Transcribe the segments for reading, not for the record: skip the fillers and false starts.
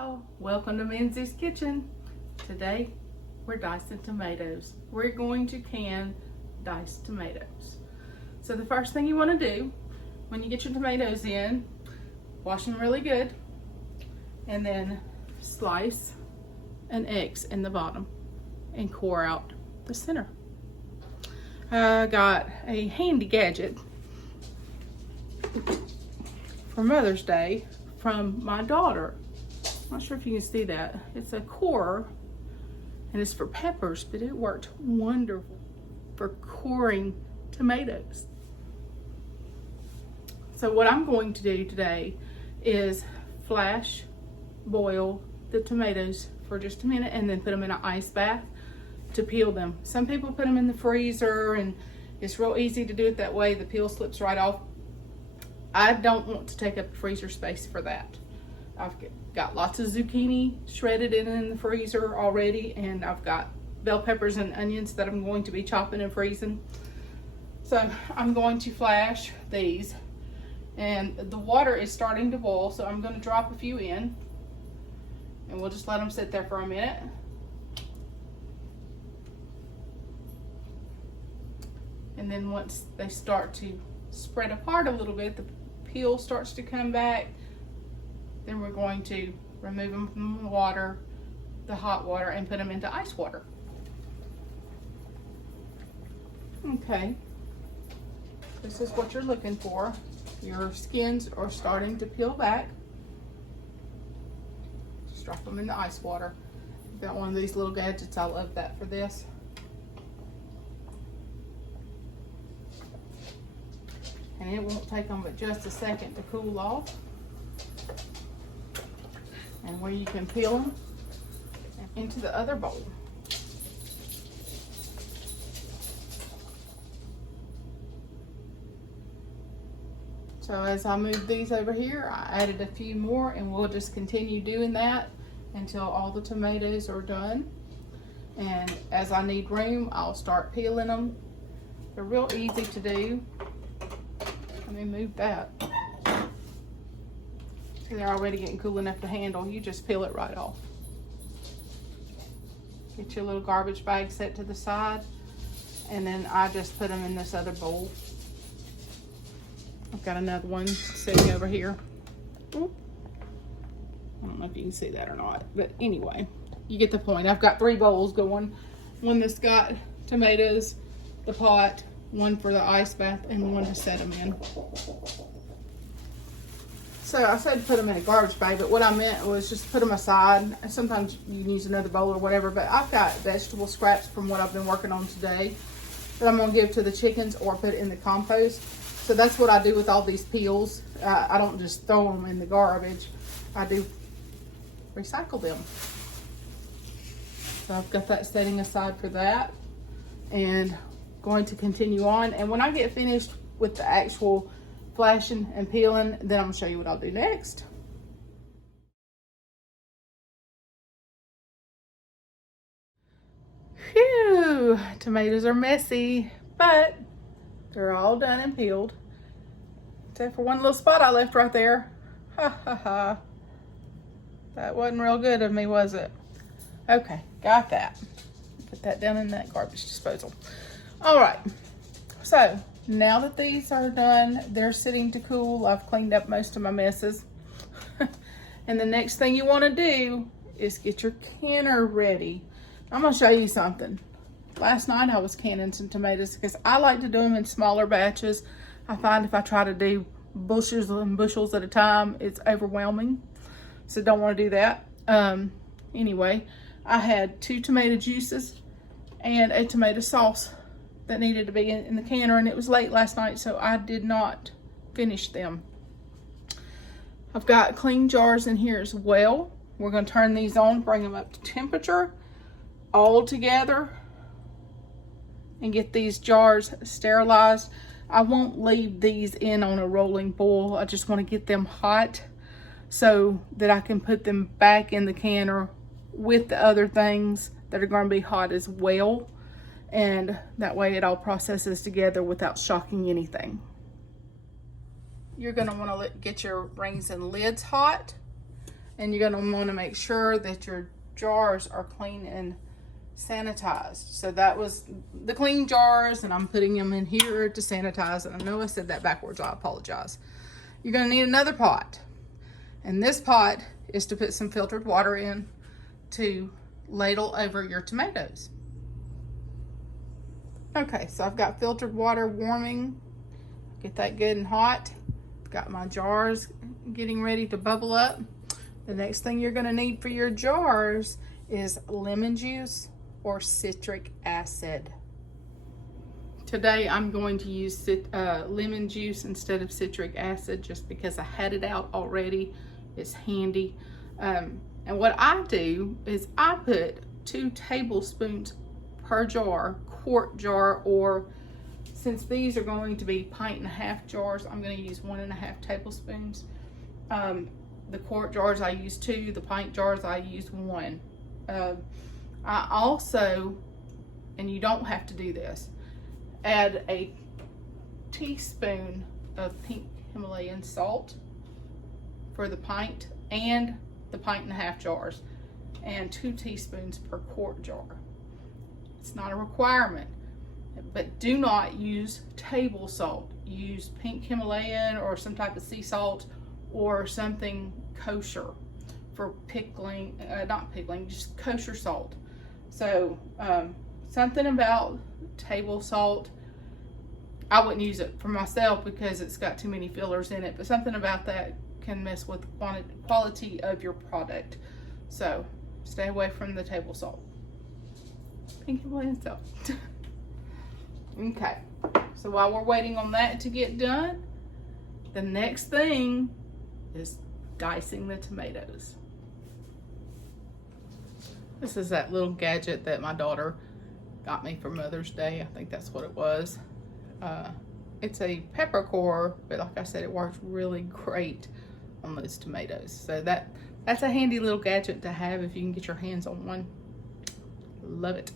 Ciao, welcome to Mimsy's kitchen. Today we're dicing tomatoes. We're going to can diced tomatoes. So the first thing you want to do when you get your tomatoes in, wash them really good and then slice an X in the bottom and core out the center. I got a handy gadget for Mother's Day from my daughter. I'm not sure if you can see that. It's a corer and it's for peppers, but it worked wonderful for coring tomatoes. So what I'm going to do today is flash boil the tomatoes for just a minute and then put them in an ice bath to peel them. Some people put them in the freezer and it's real easy to do it that way. The peel slips right off. I don't want to take up freezer space for that. I've got lots of zucchini shredded in the freezer already, and I've got bell peppers and onions that I'm going to be chopping and freezing. So I'm going to flash these, and the water is starting to boil, so I'm going to drop a few in and we'll just let them sit there for a minute. And then once they start to spread apart a little bit, the peel starts to come back, then we're going to remove them from the water, the hot water, and put them into ice water. Okay, this is what you're looking for. Your skins are starting to peel back. Just drop them in the ice water. I've got one of these little gadgets. I love that for this. And it won't take them but just a second to cool off. And where you can peel them into the other bowl. So as I move these over here, I added a few more and we'll just continue doing that until all the tomatoes are done. And as I need room, I'll start peeling them. They're real easy to do. Let me move that. See, they're already getting cool enough to handle. You just peel it right off. Get your little garbage bag set to the side, and then I just put them in this other bowl. I've got another one sitting over here. Ooh. I don't know if you can see that or not, but anyway, you get the point. I've got 3 bowls going. One that's got tomatoes, the pot, one for the ice bath, and one to set them in. So I said put them in a garbage bag, but what I meant was just put them aside. Sometimes you can use another bowl or whatever, but I've got vegetable scraps from what I've been working on today that I'm gonna give to the chickens or put in the compost. So that's what I do with all these peels. I don't just throw them in the garbage. I do recycle them. So I've got that setting aside for that, and going to continue on. And when I get finished with the actual flashing and peeling, then I'm gonna show you what I'll do next. Phew, tomatoes are messy, but they're all done and peeled. Except for one little spot I left right there. Ha ha ha. That wasn't real good of me, was it? Okay, got that. Put that down in that garbage disposal. All right, so now that these are done, they're sitting to cool. I've cleaned up most of my messes. And the next thing you want to do is get your canner ready. I'm going to show you something. Last night I was canning some tomatoes because I like to do them in smaller batches. I find if I try to do bushels and bushels at a time, it's overwhelming. So don't want to do that. Anyway, I had 2 tomato juices and a tomato sauce that needed to be in the canner, and it was late last night, so I did not finish them. I've got clean jars in here as well. We're going to turn these on, bring them up to temperature all together, and get these jars sterilized. I won't leave these in on a rolling boil. I just want to get them hot so that I can put them back in the canner with the other things that are going to be hot as well. And that way it all processes together without shocking anything. You're going to want to get your rings and lids hot, And you're going to want to make sure that your jars are clean and sanitized. So that was the clean jars, and I'm putting them in here to sanitize. And I know I said that backwards, I apologize. You're going to need another pot. And this pot is to put some filtered water in to ladle over your tomatoes. Okay, so I've got filtered water warming. Get that good and hot. Got my jars getting ready to bubble up. The next thing you're gonna need for your jars is lemon juice or citric acid. Today I'm going to use lemon juice instead of citric acid just because I had it out already. It's handy. And what I do is I put 2 tablespoons per jar, quart jar, or since these are going to be 1.5 jars, I'm going to use 1.5 tablespoons. The quart jars I use 2, the pint jars I use 1. I also, and you don't have to do this, add a teaspoon of pink Himalayan salt for the pint and the 1.5 jars, and 2 teaspoons per quart jar. It's not a requirement, but do not use table salt. Use pink Himalayan or some type of sea salt or something kosher for pickling, not pickling, just kosher salt. So something about table salt, I wouldn't use it for myself because it's got too many fillers in it, but something about that can mess with the quality of your product. So stay away from the table salt. Pink Himalayan salt. Okay, so while we're waiting on that to get done, the next thing is dicing the tomatoes. This is that little gadget that my daughter got me for Mother's Day. I think that's what it was. It's a pepper core, but like I said, it works really great on those tomatoes. So that's a handy little gadget to have if you can get your hands on one. Love it.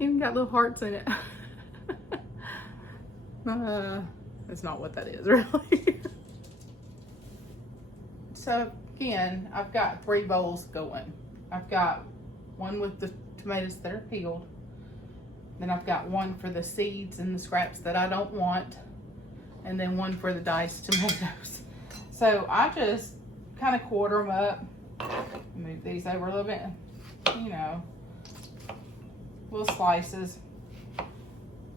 Even got little hearts in it. That's not what that is, really. So again, I've got 3 bowls going. I've got one with the tomatoes that are peeled. Then I've got one for the seeds and the scraps that I don't want. And then one for the diced tomatoes. So I just kind of quarter them up. Move these over a little bit. You know, little slices.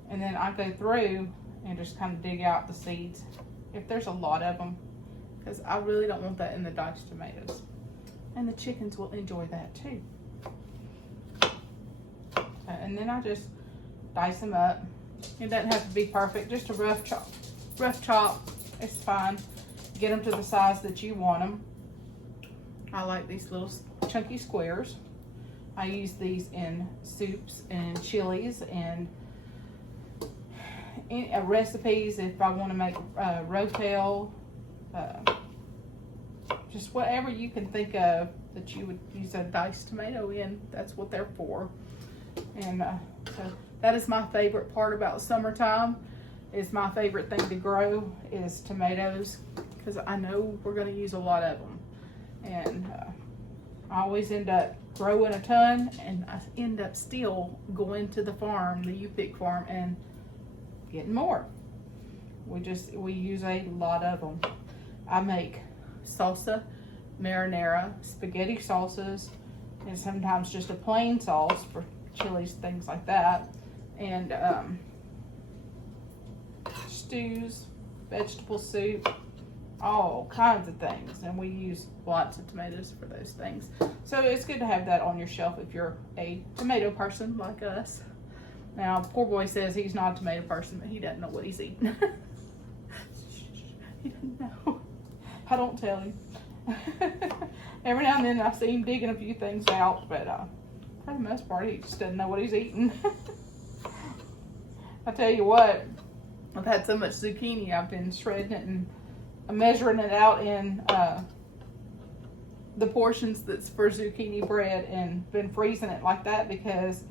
And then I go through and just kind of dig out the seeds if there's a lot of them, because I really don't want that in the diced tomatoes. And the chickens will enjoy that too. And then I just dice them up. It doesn't have to be perfect, just a rough chop. Rough chop, it's fine. Get them to the size that you want them. I like these little chunky squares. I use these in soups and chilies and recipes if I want to make rotel, just whatever you can think of that you would use a diced tomato in. That's what they're for. And so that is my favorite part about summertime. Is my favorite thing to grow is tomatoes, because I know we're going to use a lot of them. And I always end up growing a ton, and I end up still going to the farm, the U-Pick farm, and getting more. We use a lot of them. I make salsa, marinara, spaghetti sauces, and sometimes just a plain sauce for chilies, things like that. And stews, vegetable soup, all kinds of things. And we use lots of tomatoes for those things. So it's good to have that on your shelf if you're a tomato person like us. Now, poor boy says he's not a tomato person, but he doesn't know what he's eating. He doesn't know. I don't tell him. Every now and then I see him digging a few things out, but for the most part, he just doesn't know what he's eating. I tell you what, I've had so much zucchini, I've been shredding it and measuring it out in the portions that's for zucchini bread, and been freezing it like that because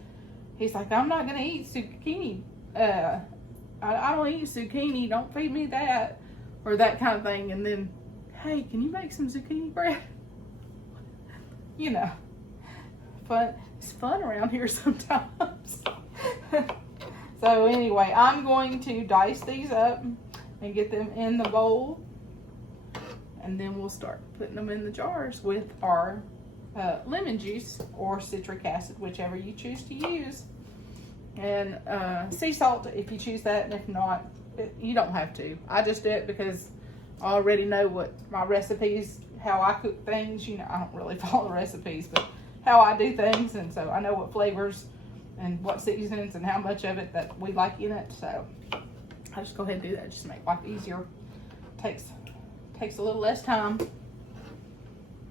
he's like, I'm not going to eat zucchini. I don't eat zucchini. Don't feed me that. Or that kind of thing. And then, hey, can you make some zucchini bread? you know, fun. It's fun around here sometimes. So anyway, I'm going to dice these up and get them in the bowl, and then we'll start putting them in the jars with our lemon juice or citric acid, whichever you choose to use, and sea salt if you choose that, and if not, you don't have to. I just do it because I already know what my recipes, how I cook things. You know, I don't really follow recipes, but how I do things, and so I know what flavors and what seasonings and how much of it that we like in it. So I just go ahead and do that, just to make life easier. Takes a little less time,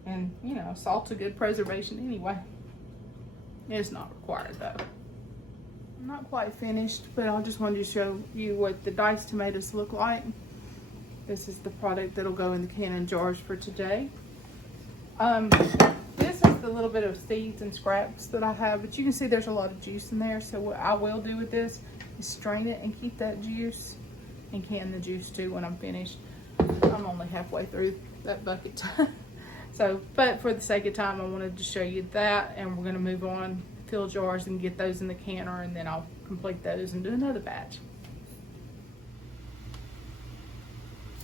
and you know, salt's a good preservation anyway. It's not required though. I'm not quite finished, but I just wanted to show you what the diced tomatoes look like. This is the product that'll go in the canning jars for today. This is the little bit of seeds and scraps that I have, but you can see there's a lot of juice in there. So what I will do with this is strain it and keep that juice, and can the juice too when I'm finished. I'm only halfway through that bucket. So, but for the sake of time, I wanted to show you that, and we're going to move on, fill jars and get those in the canner, and then I'll complete those and do another batch.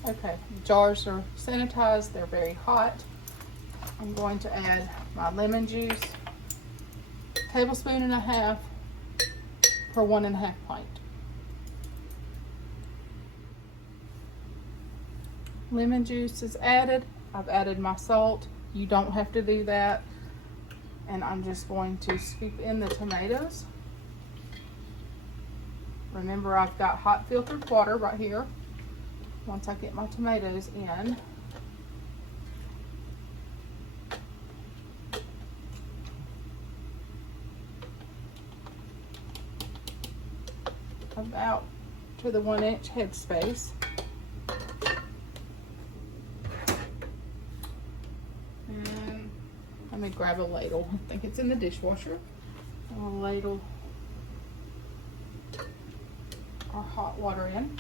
Okay, the jars are sanitized, they're very hot. I'm going to add my lemon juice, 1.5 tablespoons per 1.5 pint. Lemon juice is added. I've added my salt. You don't have to do that. And I'm just going to scoop in the tomatoes. Remember, I've got hot filtered water right here. Once I get my tomatoes in, about to the 1-inch headspace. And let me grab a ladle. I think it's in the dishwasher. I'll ladle our hot water in.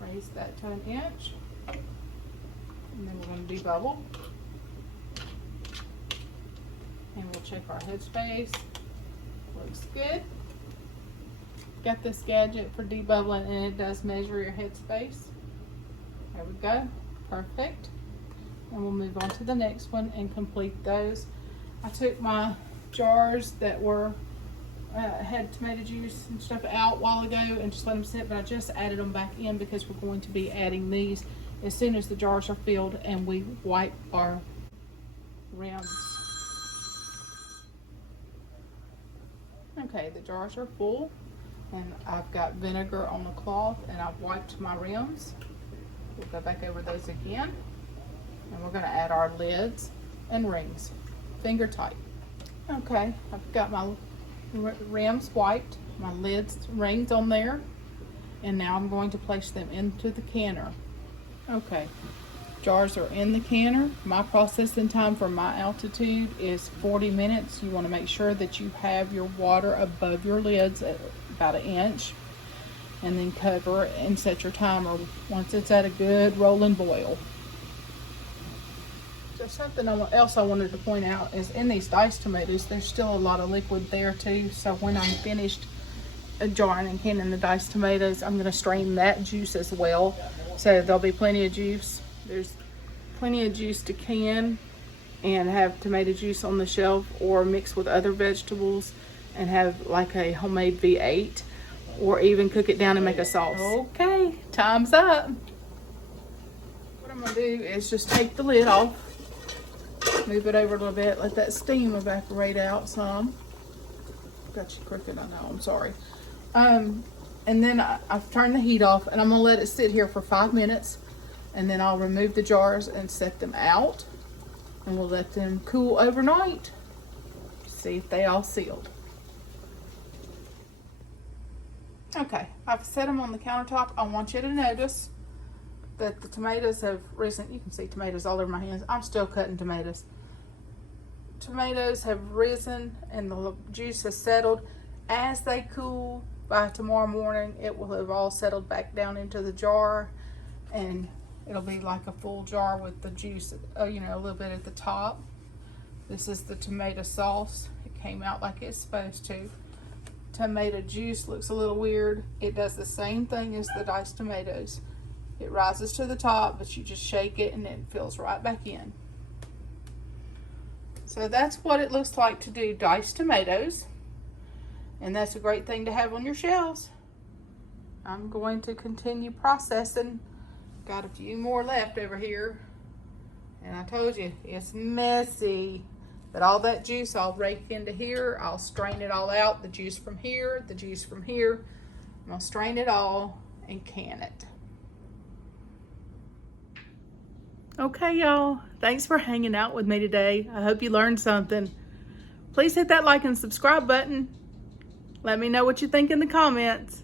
Raise that to 1 inch. And then we're going to debubble. And we'll check our headspace. Looks good. Got this gadget for debubbling, and it does measure your headspace. There we go. Perfect. And we'll move on to the next one and complete those. I took my jars that were had tomato juice and stuff out a while ago and just let them sit, but I just added them back in because we're going to be adding these as soon as the jars are filled and we wipe our rims. Okay, the jars are full, and I've got vinegar on the cloth, and I've wiped my rims. We'll go back over those again, and we're going to add our lids and rings, finger tight. Okay, I've got my rims wiped, my lids, rings on there, and now I'm going to place them into the canner. Okay, jars are in the canner. My processing time for my altitude is 40 minutes. You want to make sure that you have your water above your lids at about 1 inch, and then cover it and set your timer once it's at a good rolling boil. So something else I wanted to point out is in these diced tomatoes, there's still a lot of liquid there too. So when I'm finished jarring and canning the diced tomatoes, I'm going to strain that juice as well. So there'll be plenty of juice. There's plenty of juice to can and have tomato juice on the shelf, or mix with other vegetables and have like a homemade V8, or even cook it down and make a sauce. Okay, time's up. What I'm going to do is just take the lid off, move it over a little bit, let that steam evaporate out some. Got you crooked, I know, I'm sorry. And then I've turned the heat off, and I'm going to let it sit here for 5 minutes, and then I'll remove the jars and set them out, and we'll let them cool overnight. See if they all sealed. Okay, I've set them on the countertop. I want you to notice that the tomatoes have risen. You can see tomatoes all over my hands. I'm still cutting tomatoes. Tomatoes have risen and the juice has settled. As they cool, by tomorrow morning, it will have all settled back down into the jar, and it'll be like a full jar with the juice, you know, a little bit at the top. This is the tomato sauce. It came out like it's supposed to. Tomato juice looks a little weird. It does the same thing as the diced tomatoes. It rises to the top, but you just shake it and it fills right back in. So that's what it looks like to do diced tomatoes. And that's a great thing to have on your shelves. I'm going to continue processing. Got a few more left over here. And I told you, it's messy. But all that juice I'll rake into here. I'll strain it all out. The juice from here, the juice from here. I'm gonna strain it all and can it. Okay, y'all. Thanks for hanging out with me today. I hope you learned something. Please hit that like and subscribe button. Let me know what you think in the comments.